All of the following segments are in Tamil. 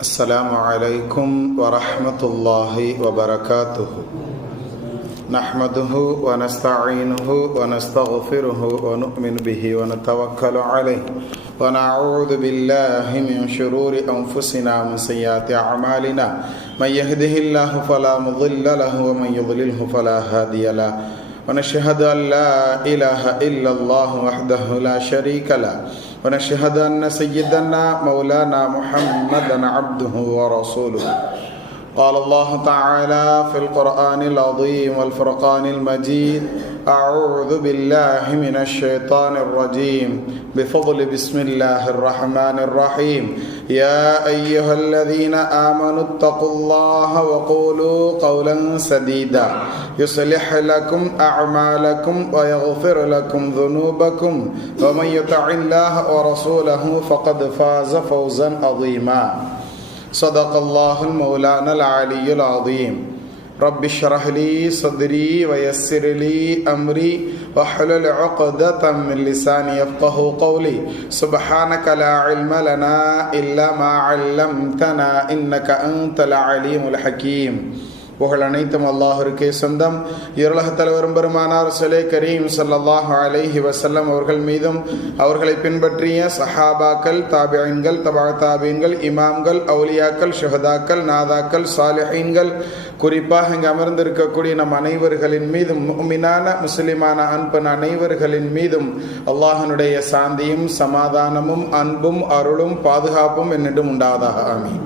السلام عليكم ورحمة الله وبركاته. نحمده ونستعينه ونستغفره ونؤمن به ونتوكل عليه ونعوذ بالله من شرور أنفسنا ومن سيئات أعمالنا. من يهده الله فلا مضل له ومن يضلله فلا هادي له. ونشهد أن لا إله إلا الله وحده لا شريك له. ونشهد أن سيدنا مولانا محمدا عبده ورسوله. قال الله تعالى في القرآن العظيم والفرقان المجيد: أعوذ بالله من الشيطان الرجيم بفضل بسم الله الرحمن الرحيم. يا أيها الذين آمنوا اتقوا الله وقولوا قولا سديدا يصلح لكم أعمالكم ويغفر لكم ذنوبكم ومن يطع الله ورسوله فقد فاز فوزا عظيما. صدق الله المولانا العلي العظيم. رب اشرح لي صدري ويسر لي أمري واحلل عقدة من لساني يفقه قولي. سبحانك لا علم لنا إلا ما علمتنا إنك أنت العليم الحكيم. புகழ் அனைத்தும் அல்லாஹ்விற்கே சொந்தம். இருளக தலைவரும் பெருமானார் ரசூலே கரீம் ஸல்லல்லாஹு அலைஹி வஸல்லம் அவர்கள் மீதும் அவர்களை பின்பற்றிய சஹாபாக்கள், தாபிஈன்கள், தபா தாபிஈன்கள், இமாம்கள், அவுலியாக்கள், ஷுஹதாக்கள், நாதாக்கள், சாலிஹீன்கள், குறிப்பாக இங்கு அமர்ந்திருக்கக்கூடிய நம் அனைவர்களின் மீதும், முஃமினான முஸ்லிமான அன்பன் அனைவர்களின் மீதும் அல்லாஹ்வினுடைய சாந்தியும் சமாதானமும் அன்பும் அருளும் பாதுகாப்பும் என்னிடம் உண்டாவதாக. ஆமீன்.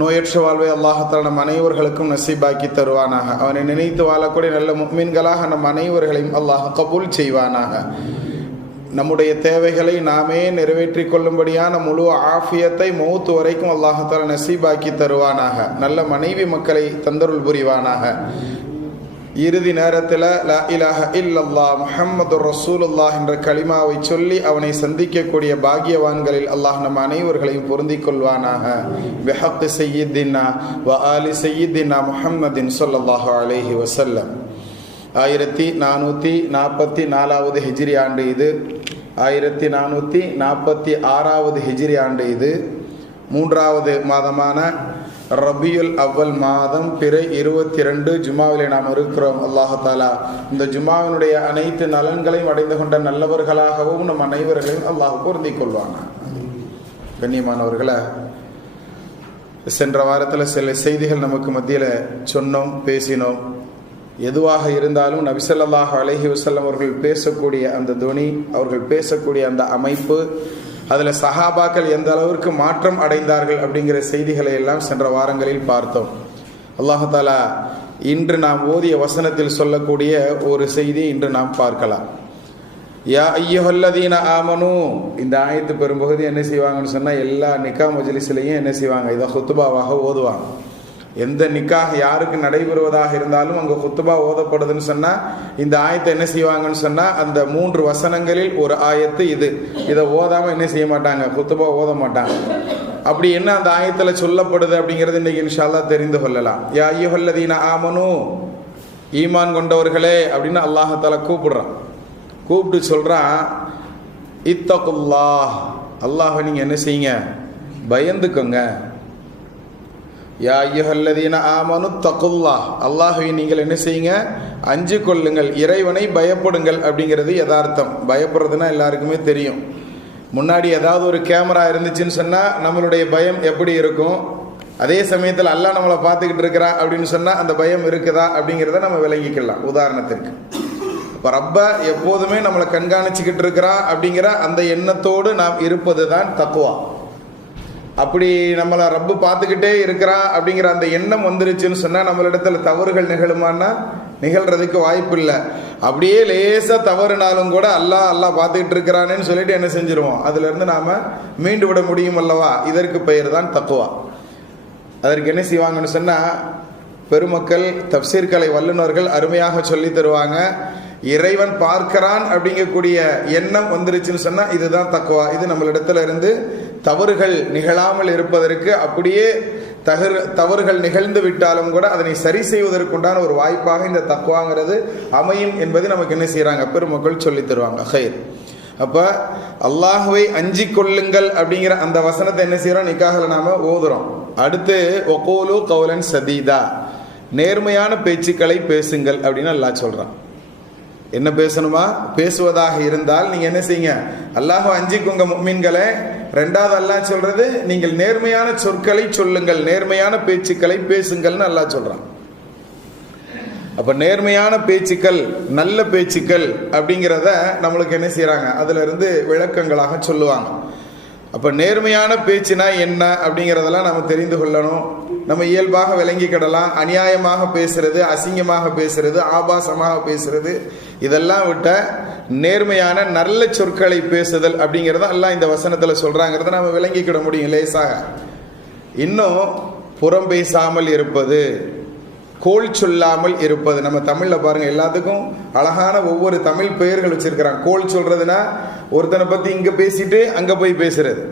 நோயற்ற வாழ்வை அல்லாஹ்தாலா நம் அனைவர்களுக்கும் நசீபாக்கி தருவானாக. அவனை நினைத்து வாழக்கூடிய நல்ல முஃமின்களாக நம் அனைவர்களையும் அல்லாஹ் கபூல் செய்வானாக. நம்முடைய தேவைகளை நாமே நிறைவேற்றி கொள்ளும்படியான முழு ஆஃபியத்தை மௌத் வரைக்கும் அல்லாஹ்தாலா நசீபாக்கி தருவானாக. நல்ல மனைவி மக்களை தந்தருள் புரிவானாக. இறுதி நேரத்தில் லா இலாஹ இல்லல்லாஹ் முஹம்மதுர் ரசூலுல்லாஹ் என்ற கலிமாவை சொல்லி அவனை சந்திக்கக்கூடிய பாக்கியவான்களில் அல்லாஹ் நம் அனைவர்களையும் பொருந்திக் கொள்வானாக. பிஹக்கி சய்யிதினா வ ஆலி சய்யிதினா முஹம்மதின் ஸல்லல்லாஹு அலைஹி வஸல்லம். 1444வது ஹிஜ்ரி ஆண்டு இது. 1446வது ஹிஜ்ரி ஆண்டு இது. மூன்றாவது மாதமான ரபியுல் அவ்வல் மாதம் பிறை 22 ஜுமாவிலே நாம் இருக்கிறோம். அல்லாஹாலா இந்த ஜுமாவினுடைய அனைத்து நலன்களையும் அடைந்து கொண்ட நல்லவர்களாகவும் நம் அனைவர்களையும் அல்லாஹ் பொருந்திக் கொள்வாங்க. கண்ணியமானவர்களை, சென்ற வாரத்தில் சில செய்திகள் நமக்கு மத்தியில் சொன்னோம், பேசினோம். எதுவாக இருந்தாலும் நபி ஸல்லல்லாஹு அலைஹி வஸல்லம் அவர்கள் பேசக்கூடிய அந்த துணி, அவர்கள் பேசக்கூடிய அந்த அமைப்பு, அதில் சஹாபாக்கள் எந்த அளவிற்கு மாற்றம் அடைந்தார்கள் அப்படிங்கிற செய்திகளை எல்லாம் சென்ற வாரங்களில் பார்த்தோம். அல்லாஹ் தஆலா இன்று நாம் ஓதிய வசனத்தில் சொல்லக்கூடிய ஒரு செய்தி இன்று நாம் பார்க்கலாம். யா அய்யுஹல்லதீன ஆமனு, இந்த ஆயத்து பெரும்பகுதி என்ன செய்வாங்கன்னு சொன்னால் எல்லா நிக்கா மஜ்லிஸ்லையும் என்ன செய்வாங்க, இதை ஹுத்துபாவாக ஓதுவாங்க. எந்த நிக்காக யாருக்கு நடைபெறுவதாக இருந்தாலும் அங்கே ஹுத்துபா ஓதப்படுதுன்னு சொன்னால் இந்த ஆயத்தை என்ன செய்வாங்கன்னு சொன்னால் அந்த 3 வசனங்களில் ஒரு ஆயத்து இது. இதை ஓதாமல் என்ன செய்ய மாட்டாங்க, ஹுத்துபா ஓத மாட்டாங்க. அப்படி என்ன அந்த ஆயத்தில் சொல்லப்படுது அப்படிங்கிறது இன்னைக்கு இன்ஷா அல்லாஹ் தெரிந்து கொள்ளலாம். யா அய்யுஹல்லதீன ஆமனு, ஈமான் கொண்டவர்களே அப்படின்னு அல்லாஹ் தஆலா கூப்பிடுறான். கூப்பிட்டு சொல்கிறான், இத்தகுல்லாஹ், அல்லாஹ் நீங்கள் என்ன செய்யுங்க, பயந்துக்கோங்க. யா அய்யுஹல்லதீன ஆமனு தகுல்லாஹ், அல்லாஹ்வை நீங்கள் என்ன செய்யுங்க, அஞ்சு கொள்ளுங்கள், இறைவனை பயப்படுங்கள் அப்படிங்கிறது யதார்த்தம். பயப்படுறதுன்னா எல்லாருக்குமே தெரியும். முன்னாடி ஏதாவது ஒரு கேமரா இருந்துச்சுன்னு சொன்னால் நம்மளுடைய பயம் எப்படி இருக்கும், அதே சமயத்தில் அல்லாஹ் நம்மளை பார்த்துக்கிட்டு இருக்கிறா அப்படின்னு சொன்னால் அந்த பயம் இருக்குதா அப்படிங்கிறத நம்ம விளங்கிக்கலாம். உதாரணத்திற்கு இப்போ ரப்ப எப்போதுமே நம்மளை கண்காணிச்சுக்கிட்டு இருக்கிறா அப்படிங்கிற அந்த எண்ணத்தோடு நாம் இருப்பது தான் தக்குவா. அப்படி நம்மளை ரப்பு பார்த்துக்கிட்டே இருக்கிறா அப்படிங்கிற அந்த எண்ணம் வந்துருச்சுன்னு சொன்னால் நம்மளிடத்துல தவறுகள் நிகழுமானா நிகழ்றதுக்கு வாய்ப்பு இல்லை. அப்படியே லேசாக தவறுனாலும் கூட அல்லாஹ் பார்த்துக்கிட்டு இருக்கிறானேன்னு சொல்லிட்டு என்ன செஞ்சிருவோம், அதுலேருந்து நாம் மீண்டு விட முடியும் அல்லவா. இதற்கு பெயர் தான் தக்குவா. அதற்கு என்ன செய்வாங்கன்னு சொன்னால் பெருமக்கள், தப்சீர் கலை வல்லுநர்கள் அருமையாக சொல்லி தருவாங்க. இறைவன் பார்க்கிறான் அப்படிங்கக்கூடிய எண்ணம் வந்துருச்சுன்னு சொன்னால் இதுதான் தக்குவா. இது நம்மளிடத்துல இருந்து தவறுகள் நிகழாமல் இருப்பதற்கு, அப்படியே தவறுகள் நிகழ்ந்து விட்டாலும் கூட அதனை சரி செய்வதற்குண்டான ஒரு வாய்ப்பாக இந்த தக்குவாங்கிறது அமையும் என்பது நமக்கு என்ன செய்யறாங்க, பெருமக்கள் சொல்லி தருவாங்க. ஹைர். அப்போ அல்லாஹுவை அஞ்சி கொள்ளுங்கள் அப்படிங்கிற அந்த வசனத்தை என்ன செய்கிறோம், நிக்காஹில் நாம ஓதுறோம். அடுத்து வகூலு கௌலன் சதீதா, நேர்மையான பேச்சுக்களை பேசுங்கள் அப்படின்னு அல்லாஹ் சொல்கிறான். என்ன பேசணுமா, பேசுவதாக இருந்தால் நீங்கள் என்ன செய்யுங்க, அல்லாஹ்வை அஞ்சிக்குங்க முஃமின்களே. ரெண்டாவது அல்லாஹ் சொல்றது, நீங்கள் நேர்மையான சொற்களை சொல்லுங்கள், நேர்மையான பேச்சுக்களை பேசுங்கள்னு அல்லாஹ் சொல்கிறான். அப்போ நேர்மையான பேச்சுக்கள், நல்ல பேச்சுக்கள் அப்படிங்கிறத நம்மளுக்கு என்ன செய்கிறாங்க, அதில் இருந்து விளக்கங்களாக சொல்லுவாங்க. அப்போ நேர்மையான பேச்சுனா என்ன அப்படிங்கிறதெல்லாம் நம்ம தெரிந்து கொள்ளணும். நம்ம இயல்பாக விளங்கிக்கிடலாம். அநியாயமாக பேசுறது, அசிங்கமாக பேசுறது, ஆபாசமாக பேசுறது, இதெல்லாம் விட்ட நேர்மையான நல்ல சொற்களை பேசுதல் அப்படிங்கிறத எல்லாம் இந்த வசனத்தில் சொல்கிறாங்கிறத நம்ம விளங்கிக்கிட முடியும் லேசாக. இன்னும் புறம் பேசாமல் இருப்பது, கோள் சொல்லாமல் இருப்பது. நம்ம தமிழில் பாருங்கள், எல்லாத்துக்கும் அழகான ஒவ்வொரு தமிழ் பெயர்கள் வச்சிருக்கிறாங்க. கோள் சொல்றதுன்னா ஒருத்தனை பற்றி இங்கே பேசிட்டு அங்கே போய் பேசுறது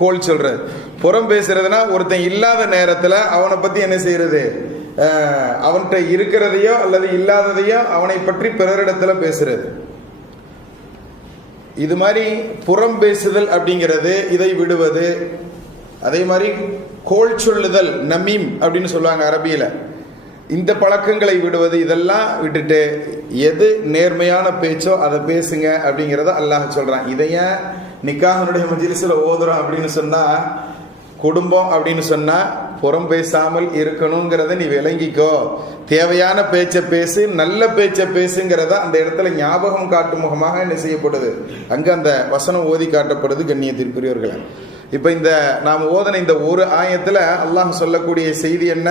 கோள் சொல்றது. புறம் பேசுறதுனா ஒருத்தன் இல்லாத நேரத்தில் அவனை பற்றி என்ன செய்யறது, அவன்கிட்ட இருக்கிறதையோ அல்லது இல்லாததையோ அவனை பற்றி பிறரிடத்தில் பேசுறது. இது மாதிரி புறம் பேசுதல் அப்படிங்கிறது, இதை விடுவது. அதே மாதிரி கோள் சொல்லுதல், நமீம் அப்படின்னு சொல்லுவாங்க அரபியில். இந்த பழக்கங்களை விடுவது, இதெல்லாம் விட்டுட்டு எது நேர்மையான பேச்சோ அதை பேசுங்க அப்படிங்கிறத அல்லாஹ் சொல்றான். இதைய நிக்காஹனுடைய மஜ்லிஸில் ஓதுறோம் அப்படின்னு சொன்னா, குடும்பம் அப்படின்னு சொன்னா புறம் பேசாமல் இருக்கணுங்கிறத நீ விளங்கிக்கோ. தேவையான பேச்சை பேசு, நல்ல பேச்சை பேசுங்கிறத அந்த இடத்துல ஞாபகம் காட்டும் முகமாக என்ன செய்யப்படுது, அங்க அந்த வசனம் ஓதி காட்டப்படுது. கண்ணியத்திற்குரியவர்களை, இப்ப இந்த நாம் ஓதன இந்த ஒரு ஆயத்துல அல்லாஹ் சொல்லக்கூடிய செய்தி என்ன,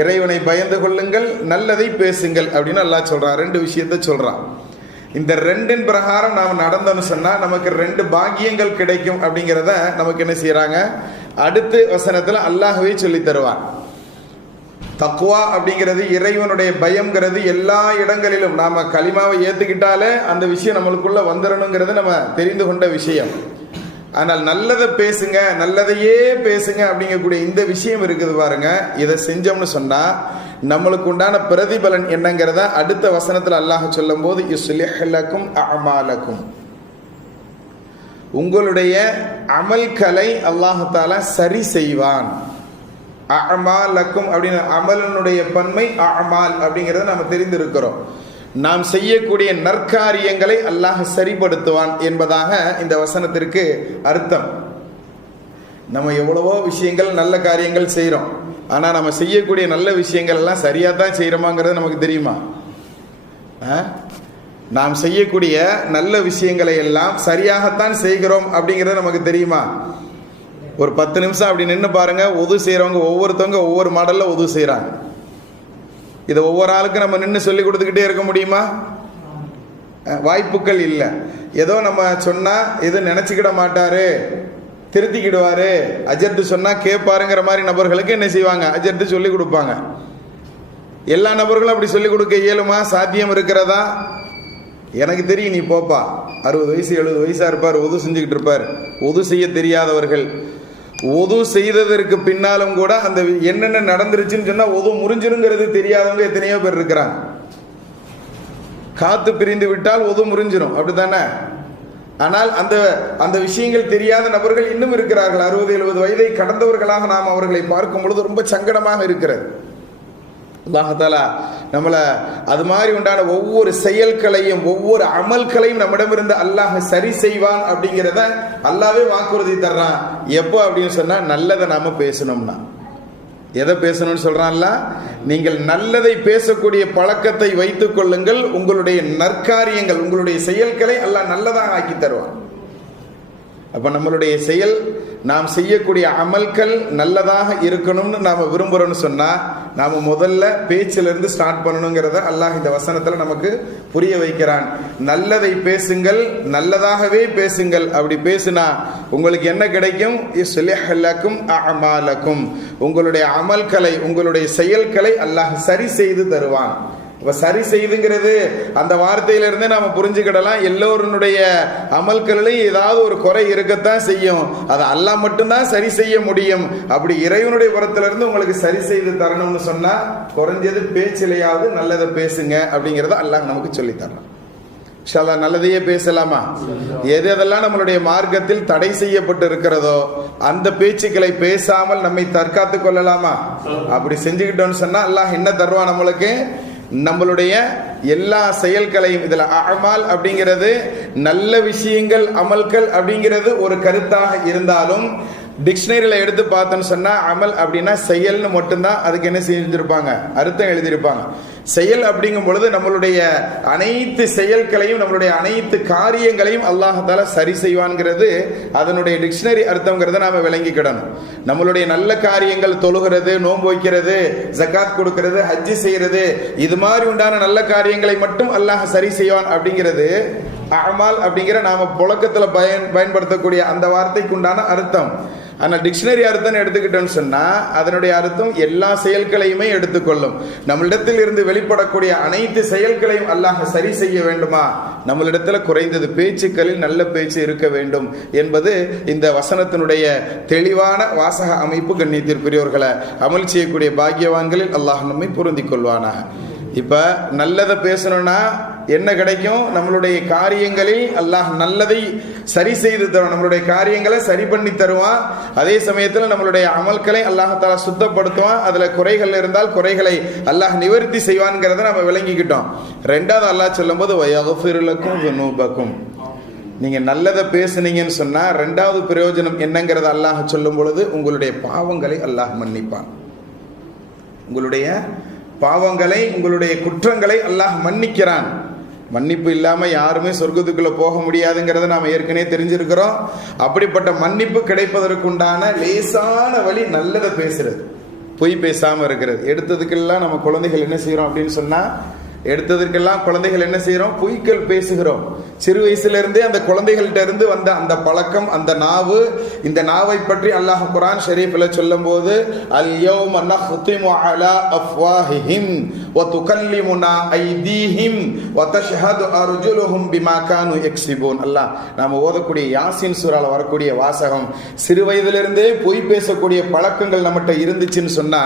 இறைவனை பயந்து கொள்ளுங்கள், நல்லதை பேசுங்கள் அப்படின்னு அல்லாஹ் சொல்றான். ரெண்டு விஷயத்த சொல்றான். இந்த ரெண்டின் பிரகாரம் நாம் நடந்தோம்னு சொன்னா நமக்கு ரெண்டு பாக்கியங்கள் கிடைக்கும் அப்படிங்கிறத நமக்கு என்ன செய்யறாங்க, அடுத்த வசனத்துல அல்லாஹ்வே சொல்லி தருவான். தக்வா அப்படிங்கிறது, இறைவனுடைய பயம்ங்கிறது எல்லா இடங்களிலும் நாம கலிமாவை ஏத்துக்கிட்டாலே அந்த விஷயம் நம்மளுக்குள்ள வந்துடணுங்கிறது நம்ம தெரிந்து கொண்ட விஷயம். ஆனால் நல்லதை பேசுங்க, நல்லதையே பேசுங்க அப்படிங்கக்கூடிய இந்த விஷயம் இருக்குது பாருங்க. இதை செஞ்சோம்னு சொன்னா நம்மளுக்கு உண்டான பிரதிபலன் என்னங்கிறத அடுத்த வசனத்தில் அல்லாஹ் சொல்லும் போது, யுஸ்லிஹ் லக்கும் அஅமாலக்கும், உங்களுடைய அமல்களை அல்லாஹ் தஆலா சரி செய்வான். அஅமாலக்கும் அப்படின்னு அமலனுடைய பன்மை அஅமால் அப்படிங்கிறத நம்ம தெரிந்திருக்கிறோம். நாம் செய்யக்கூடிய நற்காரியங்களை அல்லாஹ் சரிப்படுத்துவான் என்பதாக இந்த வசனத்திற்கு அர்த்தம். நம்ம எவ்வளவோ விஷயங்கள் நல்ல காரியங்கள் செய்கிறோம், ஆனால் நம்ம செய்யக்கூடிய நல்ல விஷயங்கள் எல்லாம் சரியாக தான் செய்கிறோமாங்கிறது நமக்கு தெரியுமா? நாம் செய்யக்கூடிய நல்ல விஷயங்களை எல்லாம் சரியாகத்தான் செய்கிறோம் அப்படிங்கிறது நமக்கு தெரியுமா? ஒரு 10 நிமிஷம் அப்படி நின்று பாருங்க, உது செய்கிறவங்க ஒவ்வொருத்தவங்க ஒவ்வொரு மாடலில் உது செய்கிறாங்க. இதை ஒவ்வொரு ஆளுக்கும் நம்ம நின்று சொல்லி கொடுத்துக்கிட்டே இருக்க முடியுமா? வாய்ப்புகள் இல்லை. ஏதோ நம்ம சொன்னால் எது நினச்சிக்கிட மாட்டாரு, திருத்திக்கிடுவாரு, அஜர்த்து சொன்னால் கேட்பாருங்கிற மாதிரி நபர்களுக்கு என்ன செய்வாங்க, அஜர்த்து சொல்லி கொடுப்பாங்க. எல்லா நபர்களும் அப்படி சொல்லி கொடுக்க இயலுமா? சாத்தியம் இருக்கிறதா? எனக்கு தெரியும், நீ போப்பா. 60 வயசு 70 வயசாக இருப்பார், உது செஞ்சுக்கிட்டு இருப்பார். உது செய்ய தெரியாதவர்கள், உது செய்ததற்கு பின்னாலும் கூட அந்த என்னென்ன நடந்துருச்சுன்னு சொன்னா உது முறிஞ்சிருங்கிறது தெரியாதவங்க எத்தனையோ பேர் இருக்கிறாங்க. காத்து பிரிந்து விட்டால் உது முறிஞ்சிரும், அப்படித்தானே? ஆனால் அந்த அந்த விஷயங்கள் தெரியாத நபர்கள் இன்னும் இருக்கிறார்கள். 60-70 வயதை கடந்தவர்களாக நாம் அவர்களை பார்க்கும் பொழுது ரொம்ப சங்கடமாக இருக்கிறது. அல்லாஹ் தஆலா நம்மளை அது மாதிரி உண்டான ஒவ்வொரு செயல்களையும் ஒவ்வொரு அமல்களையும் நம்மிடமிருந்து அல்லாஹ் சரி செய்வான் அப்படிங்கிறத அல்லாஹ்வே வாக்குறுதி தர்றான். எப்போ அப்படின்னு சொன்னா, நல்லதை நாம பேசணும்னா. எதை பேசணும்னு சொல்றான்ல, நீங்கள் நல்லதை பேசக்கூடிய பழக்கத்தை வைத்துக் கொள்ளுங்கள், உங்களுடைய நற்காரியங்கள் உங்களுடைய செயல்களை அல்லாஹ் நல்லதாக ஆக்கி தருவான். அப்ப நம்மளுடைய செயல், நாம் செய்யக்கூடிய அமல்கள் நல்லதாக இருக்கணும்னு நாம விரும்புறோம்னு சொன்னா நாம முதல்ல பேச்சிலிருந்து ஸ்டார்ட் பண்ணணுங்கிறத அல்லாஹ் இந்த வசனத்துல நமக்கு புரிய வைக்கிறான். நல்லதை பேசுங்கள், நல்லதாகவே பேசுங்கள். அப்படி பேசினா உங்களுக்கு என்ன கிடைக்கும்? யுஸ்லிஹ் லக்கும் அஅமாலக்கும், உங்களுடைய அமல்களை உங்களுடைய செயல்களை அல்லாஹ் சரி செய்து தருவான். இப்ப சரி செய்துங்கிறது அந்த வார்த்தையிலிருந்தே நாம புரிஞ்சுக்கிடலாம், எல்லோருடைய அமல்களிலும் ஏதாவது ஒரு குறை இருக்கத்தான் செய்யும், அதை அல்லாஹ் மட்டும்தான் சரி செய்ய முடியும். அப்படி இறைவனுடைய புறத்திலிருந்து உங்களுக்கு சரி செய்து தரணும்னு சொன்னா குறைஞ்சது பேச்சிலையாவது நல்லதை பேசுங்க அப்படிங்கிறத அல்லாஹ் நமக்கு சொல்லி தரலாம். நல்லதையே பேசலாமா? எது எதெல்லாம் நம்மளுடைய மார்க்கத்தில் தடை செய்யப்பட்டு இருக்கிறதோ அந்த பேச்சுக்களை பேசாமல் நம்மை தற்காத்து கொள்ளலாமா? அப்படி செஞ்சுக்கிட்டோம்னு சொன்னா அல்லாஹ் என்ன தருவான் நம்மளுக்கு? நம்மளுடைய எல்லா செயல்களையும், இதுல அமல் அப்படிங்கிறது நல்ல விஷயங்கள், அமல்கள் அப்படிங்கிறது ஒரு கருத்தாக இருந்தாலும் டிக்ஷனரியில் எடுத்து பார்த்தோன்னு சொன்னா அமல் அப்படின்னா செயல்னு மட்டும்தான் அதுக்கு என்ன செஞ்சிருப்பாங்க, அர்த்தம் எழுதியிருப்பாங்க. செயல் அப்படிங்கும் பொழுது நம்மளுடைய அனைத்து செயல்களையும், நம்மளுடைய அனைத்து காரியங்களையும் அல்லாஹால சரி செய்வான்ங்கிறது அதனுடைய டிக்ஷனரி அர்த்தம்ங்கிறத நாம விளங்கிக்கிடணும். நம்மளுடைய நல்ல காரியங்கள், தொழுகிறது, நோன்பு வைக்கிறது, ஜகாத் கொடுக்கிறது, ஹஜ்ஜி செய்யறது, இது மாதிரி உண்டான நல்ல காரியங்களை மட்டும் அல்லாஹ் சரி செய்வான் அப்படிங்கிறது அமால் அப்படிங்கிற நாம புழக்கத்துல பயன்படுத்தக்கூடிய அந்த வார்த்தைக்கு உண்டான அர்த்தம். ஆனால் டிக்ஷனரி அர்த்தம் எடுத்துக்கிட்டோம்னு சொன்னா அதனுடைய அர்த்தம் எல்லா செயல்களையுமே எடுத்துக்கொள்ளும். நம்மளிடத்தில் இருந்து வெளிப்படக்கூடிய அனைத்து செயல்களையும் அல்லாஹ் சரி செய்ய வேண்டுமா? நம்மளிடத்துல குறைந்தது பேச்சுக்களில் நல்ல பேச்சு இருக்க வேண்டும் என்பது இந்த வசனத்தினுடைய தெளிவான வாசக அமைப்பு. கண்ணியத்திற்குரியவர்களை, அமல் செய்யக்கூடிய பாக்கியவான்களில் அல்லாஹ் நம்மை பொருந்திக் கொள்வானாக. இப்ப நல்லதை பேசணும்னா என்ன கிடைக்கும்? நம்மளுடைய காரியங்களில் அல்லாஹ் நல்லதை சரி செய்து தருவான், நம்மளுடைய காரியங்களை சரி பண்ணி தருவான். அதே சமயத்தில் நம்மளுடைய அமல்களை அல்லாஹால சுத்தப்படுத்துவான். அதுல குறைகள் இருந்தால் குறைகளை அல்லாஹ் நிவர்த்தி செய்வான்ங்கிறத நம்ம விளங்கிக்கிட்டோம். ரெண்டாவது அல்லாஹ் சொல்லும் போது வயஃபிருலக்கும் துனூபக்கும், நீங்க நல்லதை பேசுனீங்கன்னு சொன்னா ரெண்டாவது பிரயோஜனம் என்னங்கிறத அல்லாஹ் சொல்லும் பொழுது உங்களுடைய பாவங்களை அல்லாஹ் மன்னிப்பான். உங்களுடைய பாவங்களை, உங்களுடைய குற்றங்களை அல்லாஹ் மன்னிக்கிறான். மன்னிப்பு இல்லாம யாருமே சொர்க்கத்துக்குள்ள போக முடியாதுங்கிறத நாம ஏற்கனவே தெரிஞ்சிருக்கிறோம். அப்படிப்பட்ட மன்னிப்பு கிடைப்பதற்குண்டான லேசான வழி நல்லதை பேசுறது, பொய் பேசாம இருக்கிறது. எடுத்ததுக்கெல்லாம் நம்ம குழந்தைகள் என்ன செய்யறோம் அப்படின்னு சொன்னா, எடுத்ததற்கெல்லாம் குழந்தைகள் என்ன செய்யறோம்? பொய்கள் பேசுகிறோம். சிறு வயசுல இருந்தே அந்த குழந்தைகள்கிட்ட இருந்து வந்த அந்த பழக்கம், அந்த நாவு, இந்த நாவை பற்றி அல்லாஹ் குர்ஆன் ஷரீஃப்ல சொல்லும் போது அல் யௌம நஹ்திமு அலா அஃப்வாஹிஹிம் வ துகல்லிமுனா ஐதீஹிம் வ தஷ்ஹது அர்ஜுலுஹும் பிமா கானூ யக்ஸிபூன். அல்லாஹ் நாம ஓதக்கூடிய யாசின் சூரால வரக்கூடிய வாசகம், சிறு வயதிலிருந்தே பொய் பேசக்கூடிய பழக்கங்கள் நம்மகிட்ட இருந்துச்சுன்னு சொன்னா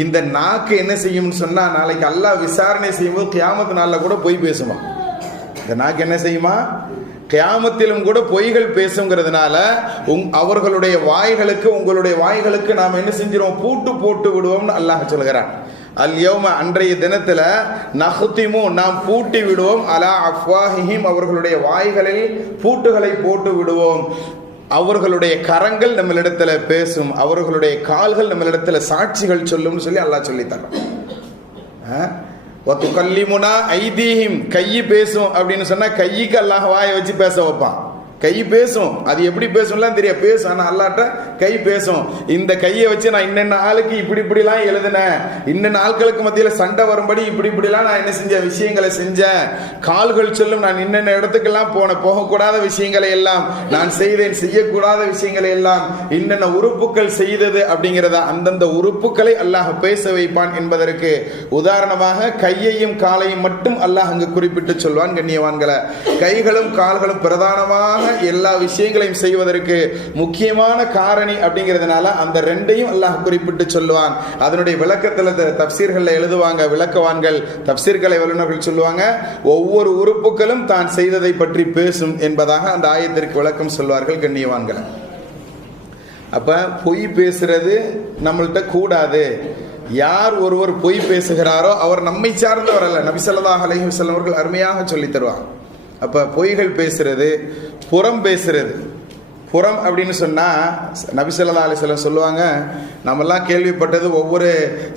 இந்த நாக்கு என்ன செய்யும் சொன்னா நாளைக்கு அல்லாஹ் விசாரணை செய்யும்போது கியாமத் நாள்ல கூட பொய் பேசுமா. இந்த நாக்கு என்ன செய்யுமா? கியாமத்திலும் கூட பொய்கள் பேசுங்கிறதுனால அவர்களுடைய வாய்களுக்கு, உங்களுடைய வாய்களுக்கு நாம் என்ன செஞ்சிருவோம்? பூட்டு போட்டு விடுவோம்னு அல்லாஹ் சொல்கிறான். அல் யௌம, அன்றைய தினத்துல, நஹ்திமு, நாம் பூட்டி விடுவோம், அலா அஃப்வாஹிஹிம், அவர்களுடைய வாய்களில் பூட்டுகளை போட்டு விடுவோம். அவர்களுடைய கரங்கள் நம்மளிடத்துல பேசும், அவர்களுடைய கால்கள் நம்மளிடத்துல சாட்சிகள் சொல்லும் சொல்லி அல்லாஹ் சொல்லி தரோம். கல்லிமுனா ஐதீஹிம், கை பேசும் அப்படின்னு சொன்னா கைக்கு அல்லாஹ் வாயை வச்சு பேச வைப்பான். கை பேசும், அது எப்படி பேசும்லாம் தெரியாது, பேசும். ஆனா அல்லாட்ட கை பேசும். இந்த கையை வச்சு நான் இன்னென்ன ஆளுக்கு இப்படி இப்படிலாம் எழுதினேன், இன்னென்ன ஆட்களுக்கு மத்தியில சண்டை வரும்படி இப்படி இப்படிலாம் நான் என்ன செஞ்ச விஷயங்களை செஞ்சேன். கால்கள் சொல்லும், நான் இன்னென்ன இடத்துக்கெல்லாம் போனேன், போகக்கூடாத விஷயங்களை எல்லாம் நான் செய்தேன், செய்யக்கூடாத விஷயங்களை எல்லாம் இன்னென்ன உறுப்புகள் செய்தது அப்படிங்கிறத அந்தந்த உறுப்புகளை அல்லாஹ் பேச வைப்பான் என்பதற்கு உதாரணமாக கையையும் காலையும் மட்டும் அல்லாஹ் அங்கு குறிப்பிட்டு சொல்வான். கண்ணியவான்களை, கைகளும் கால்களும் பிரதானமாக எல்லா விஷயங்களையும் செய்வதற்கு முக்கியமான காரணி அப்படிங்கிறதுனால அந்த ரெண்டையும் அல்லாஹ் குறிப்பிட்டு சொல்லுவான். அதனுடைய விளக்கத்துல தப்சீர்கள் எழுதுவாங்க விளக்கவான்கள், தப்சீர்களை வல்லுநர்கள் சொல்லுவாங்க, ஒவ்வொரு உறுப்புகளும் தான் செய்ததை பற்றி பேசும் என்பதாக அந்த ஆயத்திற்கு விளக்கம் சொல்வார்கள். கண்ணியவான்கள், அப்ப பொய் பேசுறது நம்மள்கிட்ட கூடாது. யார் ஒருவர் பொய் பேசுகிறாரோ அவர் நம்மை சார்ந்தவர் அல்ல. நபி ஸல்லல்லாஹு அலைஹி வஸல்லம் அவர்கள் அருமையாக சொல்லி தருவாங்க. அப்ப பொய்கள் பேசுறது, புறம் பேசுறது. புறம் அப்படின்னு சொன்னா நபி ஸல்லல்லாஹு அலைஹி வஸல்லம் சொல்லுவாங்க, நம்மெல்லாம் கேள்விப்பட்டது ஒவ்வொரு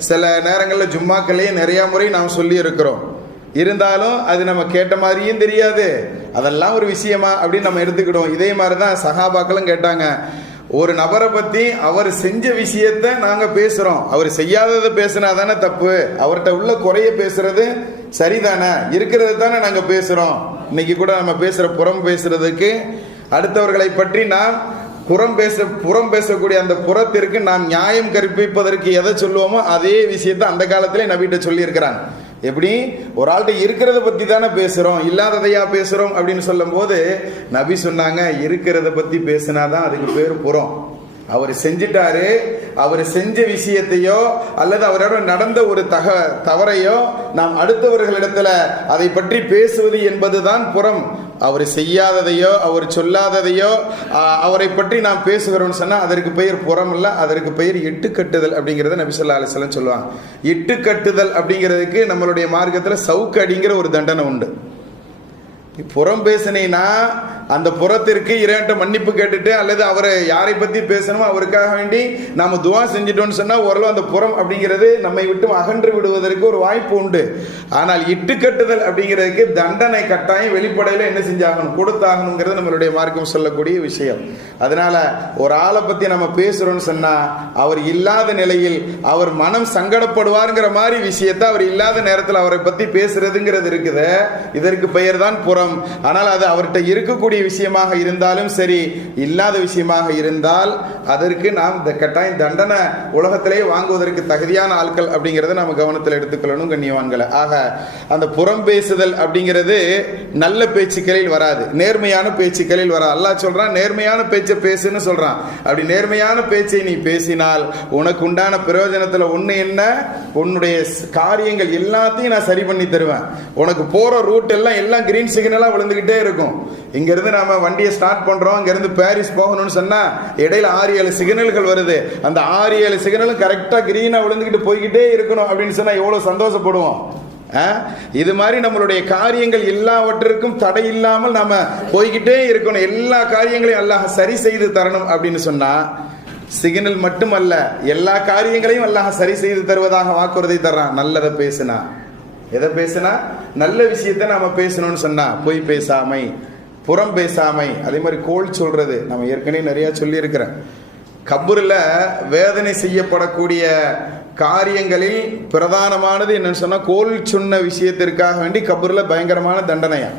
சில நேரங்களில் ஜும்மாக்கள்லேயே நிறைய முறை நாம் சொல்லி இருக்கிறோம். இருந்தாலும் அது நம்ம கேட்ட மாதிரியும் தெரியாது, அதெல்லாம் ஒரு விஷயமா அப்படின்னு நம்ம எடுத்துக்கிடுவோம். இதே மாதிரி தான் சஹாபாக்களும் கேட்டாங்க. ஒரு நபரை பத்தி அவர் செஞ்ச விஷயத்த நாங்க பேசுறோம், அவர் செய்யாததை பேசினா தானே தப்பு, அவர்கிட்ட உள்ள குறைய பேசுறது சரிதானே, இருக்கிறது தானே நாங்க பேசுறோம். இன்னைக்கு கூட நம்ம பேசுற புறம் பேசுறதுக்கு, அடுத்தவர்களை பற்றி நாம் புறம் பேசக்கூடிய அந்த புறத்திற்கு நாம் நியாயம் கற்பிப்பதற்கு எதை சொல்லுவோமோ அதே விஷயத்தை அந்த காலத்திலே நபிகிட்ட சொல்லி இருக்கிறாங்க. எப்படி ஒரு ஆள்கிட்ட இருக்கிறத பத்தி தானே பேசுறோம், இல்லாததையா பேசுறோம் அப்படின்னு சொல்லும் போது நபி சொன்னாங்க, இருக்கிறத பத்தி பேசினாதான் அதுக்கு பேரு புறம். அவர் செஞ்சிட்டாரு, அவர் செஞ்ச விஷயத்தையோ அல்லது அவரோட நடந்த ஒரு தவறையோ நாம் அடுத்தவர்களிடத்துல அதை பற்றி பேசுவது என்பதுதான் புறம். அவர் செய்யாததையோ அவர் சொல்லாததையோ அவரை பற்றி நாம் பேசுகிறோம்னு சொன்னா அதற்கு பெயர் புறம் இல்ல, அதற்கு பெயர் இட்டுக்கட்டுதல் அப்படிங்கறத நபி ஸல்லல்லாஹு அலைஹி வஸல்லம் சொல்லுவாங்க. இட்டுக்கட்டுதல் அப்படிங்கிறதுக்கு நம்மளுடைய மார்க்கத்துல சவுக்கு அடிங்கிற ஒரு தண்டனை உண்டு. புறம் பேசினா அந்த புறத்திற்கு இறைவன்ட்ட மன்னிப்பு கேட்டுட்டு அல்லது அவரை யாரை பத்தி பேசணுமோ அவருக்காக வேண்டி நாம துவா செஞ்சிட்டோம்னு சொன்னா ஓரளவு அந்த புறம் அப்படிங்கிறது நம்மை விட்டு அகன்று விடுவதற்கு ஒரு வாய்ப்பு உண்டு. ஆனால் இட்டுக்கட்டுதல் அப்படிங்கிறதுக்கு தண்டனை கட்டாயம் வெளிப்படையில என்ன செஞ்சாகணும், கொடுத்தாகணுங்கிறது நம்மளுடைய மார்க்கம் சொல்லக்கூடிய விஷயம். அதனால ஒரு ஆளை பத்தி நம்ம பேசுறோம்னு சொன்னா அவர் இல்லாத நிலையில் அவர் மனம் சங்கடப்படுவார்ங்கிற மாதிரி விஷயத்தை அவர் இல்லாத நேரத்தில் அவரை பத்தி பேசுறதுங்கிறது இருக்குது. இதற்கு பெயர் தான் புறம். ஆனால் அது அவர்கிட்ட இருக்கக்கூடிய விஷயமாக இருந்தாலும் சரி, இல்லாத விஷயமாக இருந்தால் அதற்கு நாம் கட்டாயம் தண்டனை உலகத்திலேயே வாங்குவதற்கு தகுதியான ஆட்கள் அப்படிங்கிறத நம்ம கவனத்தில் எடுத்துக்கொள்ளணும் கண்ணியவான்களை. ஆக அந்த புறம் பேசுதல் அப்படிங்கிறது நல்ல பேச்சுக்களில் வராது, நேர்மையான பேச்சுக்களில் வராது. அல்லாஹ் சொல்றான் நேர்மையான பேச்சை பேசுன்னு சொல்றான். அப்படி நேர்மையான பேச்சை நீ பேசினால் உனக்கு உண்டான பிரயோஜனத்தில் ஒண்ணு என்ன, உன்னுடைய காரியங்கள் எல்லாத்தையும் நான் சரி பண்ணி தருவேன். உனக்கு போற ரூட் எல்லாம் கிரீன் சிக்னலா விழுந்துகிட்டே இருக்கும். இங்க இருந்து நாம வண்டியை ஸ்டார்ட் பண்றோம், இங்க இருந்து பாரிஸ் போகணும்னு சொன்னா இடையில 6-7 சிக்னல்கள் வருது. அந்த 6-7 சிக்னலும் கரெக்டா கிரீனா விழுந்துகிட்டு போய்கிட்டே இருக்கணும் அப்படின்னு சொன்னா எவ்வளவு சந்தோஷப்படுவோம். இது மாதிரி நம்மளுடைய காரியங்கள் எல்லாவற்றிற்கும் தடை இல்லாமல் நாம போய்கிட்டே இருக்கணும். எல்லா காரியங்களையும் அல்லாஹ் சரி செய்து தரணும் அப்படின்னு சொன்னா சிக்னல் மட்டுமல்ல, எல்லா காரியங்களையும் அல்லாஹ் சரி செய்து தருவதாக வாக்குறுதி தர்றான். நல்லதை பேசினா, எதை பேசினா நல்ல விஷயத்தை நாம பேசணும்னு சொன்னா பொய் பேசாமை, புறம் பேசாமை, அதே மாதிரி கோல் சொல்றது. நம்ம ஏற்கனவே நிறைய சொல்லி இருக்கிறேன். கபூர்ல வேதனை செய்யப்படக்கூடிய காரியங்களில் பிரதானமானது என்னன்னு சொன்னா கோல் சொன்ன விஷயத்திற்காக வேண்டி கபூர்ல பயங்கரமான தண்டனையா.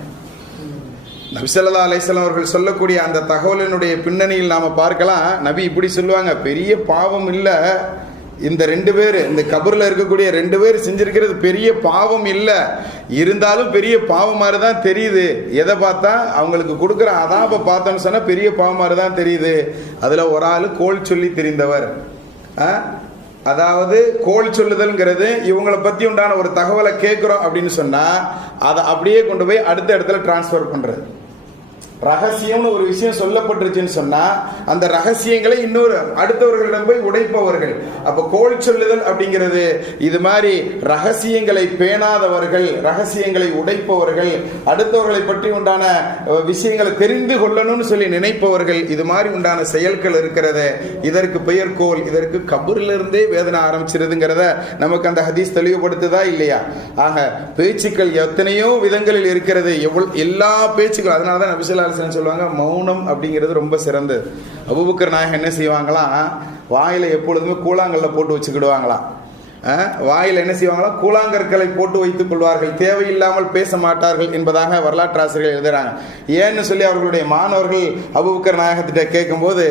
நபி ஸல்லல்லாஹு அலைஹி வஸல்லம் அவர்கள் சொல்லக்கூடிய அந்த தகவலினுடைய பின்னணியில் நாம பார்க்கலாம். நபி இப்படி சொல்லுவாங்க, பெரிய பாவம் இல்ல இந்த 2 பேர், இந்த கபூர்ல இருக்கக்கூடிய 2 பேர் செஞ்சிருக்கிறது பெரிய பாவம் இல்ல, இருந்தாலும் பெரிய பாவம் மாதிரி தான் தெரியுது. எதை பார்த்தா அவங்களுக்கு கொடுக்குற அதாப பார்த்தோன்னு சொன்னா பெரிய பாவம் மாதிரி தான் தெரியுது. அதுல ஒரு ஆளு கோல் சொல்லி தெரிந்தவர். அதாவது கோல் சொல்லுதல்ங்கிறது இவங்களை பத்தி உண்டான ஒரு தகவலை கேட்கிறோம் அப்படின்னு சொன்னா அதை அப்படியே கொண்டு போய் அடுத்த இடத்துல டிரான்ஸ்பர் பண்றது. ரகசியம்னு ஒரு விஷயம் சொல்லப்பட்டுருச்சுன்னு சொன்னா அந்த ரகசியங்களை இன்னொரு அடுத்தவர்களிடம் போய் உடைப்பவர்கள். அப்ப கோல் சொல்லுதல் அப்படிங்கிறது இது மாதிரி ரகசியங்களை பேணாதவர்கள், ரகசியங்களை உடைப்பவர்கள், அடுத்தவர்களை பற்றி உண்டான விஷயங்களை தெரிந்து கொள்ளணும்னு சொல்லி நினைப்பவர்கள், இது மாதிரி உண்டான செயல்கள் இருக்கிறது. இதற்கு பெயர் கோல். இதற்கு கபூர்ல இருந்தே வேதனை ஆரம்பிச்சிருதுங்கிறத நமக்கு அந்த ஹதீஸ் தெளிவுபடுத்துதா இல்லையா? ஆக பேச்சுக்கள் எத்தனையோ விதங்களில் இருக்கிறது, எல்லா பேச்சுக்கள். அதனாலதான் நபி ஸல்லல்லாஹு சொல்லுவாங்க மௌனம் அப்படிங்கிறது ரொம்ப சிறந்தது. அபூபக்கர் நாயகம் என்ன செய்வாங்களாம், வாயில எப்பொழுதுமே கூழாங்கல்ல போட்டு வச்சுக்கிடுவாங்களாம். வாயில் என்ன செய்வாங்களாம், கூழாங்கற்களை போட்டு வைத்துக் கொள்வார்கள், தேவையில்லாமல் பேச மாட்டார்கள் என்பதாக வரலாற்று ஆசிரியர்கள் எழுதுறாங்க. ஏன்னு சொல்லி அவர்களுடைய மாணவர்கள் அபூபக்கர் நாயகத்திட்ட கேட்கும் போது,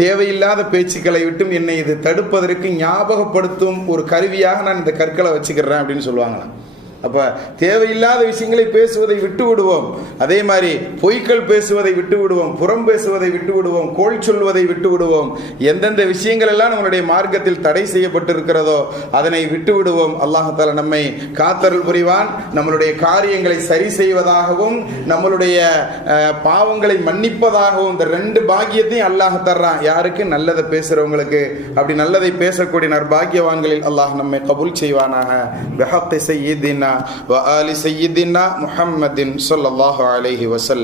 தேவையில்லாத பேச்சுக்களை விட்டும் என்னை இது தடுப்பதற்கு ஞாபகப்படுத்தும் ஒரு கருவியாக நான் இந்த கற்களை வச்சுக்கிறேன் அப்படின்னு சொல்லுவாங்களாம். அப்ப தேவையில்லாத விஷயங்களை பேசுவதை விட்டு விடுவோம். அதே மாதிரி பொய்கள் பேசுவதை விட்டு விடுவோம், புறம் பேசுவதை விட்டு விடுவோம், கோல் சொல்வதை விட்டு விடுவோம். எந்தெந்த விஷயங்கள் எல்லாம் நம்மளுடைய மார்க்கத்தில் தடை செய்யப்பட்டிருக்கிறதோ அதனை விட்டு விடுவோம். அல்லாஹ் தஆலா நம்மை காத்தருள் புரிவான். நம்மளுடைய காரியங்களை சரி செய்வதாகவும் நம்மளுடைய பாவங்களை மன்னிப்பதாகவும் இந்த 2 பாக்கியத்தையும் அல்லாஹ் தர்றான். யாருக்கு? நல்லதை பேசுறவங்களுக்கு. அப்படி நல்லதை பேசக்கூடிய நற்பாக்கியவான்களில் அல்லாஹ் நம்மை கபூல் செய்வானாக. பிஹக்கி சய்யிதினா وآل سيدنا محمد صلى الله عليه وسلم.